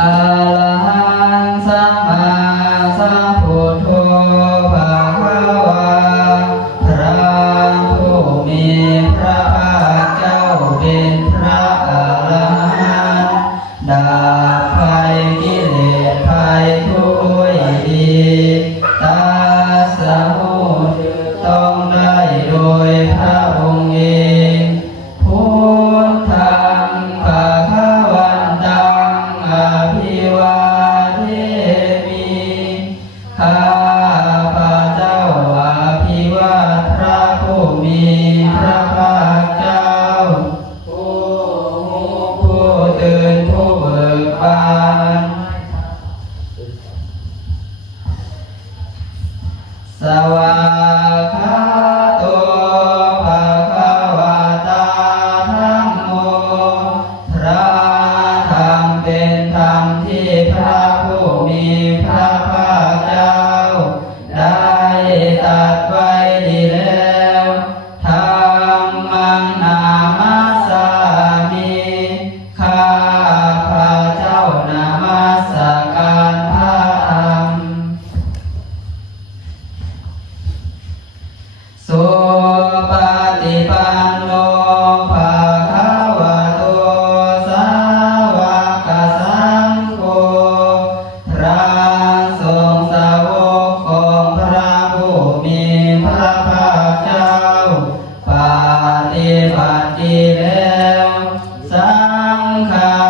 อะระหังสัมมาสัมพุทโธภะคะวาพระผู้มีพระภาคเจ้าเป็นพระอรหันต์ดับภัยกิเลสภัยทุกข์ด้วยดีตรัสรู้ถูกต้องได้โดยพระองค์เองพุทธังภะคะวันตังอภิวาเทมิข้าพระเจ้าอภิวาทพระผู้มีพระภาคเจ้าผู้รู้ผู้ตื่นผู้เบิกบานสวากขาโตภะคะวะตาธัมโมพระธรรมเป็นธรรมที่พระผู้มีพระภาคเจ้าได้ตรัสไว้ดีแล้วธัมมังนามัสสามิข้าพระเจ้านามัสการพระธรรมสุปฏิปันโนภะคะวะโตสาวกสังโฆพระสงฆ์สาวกของพระผู้มีพระภาคเจ้าปฏิบัติดีแล้วสังฆัง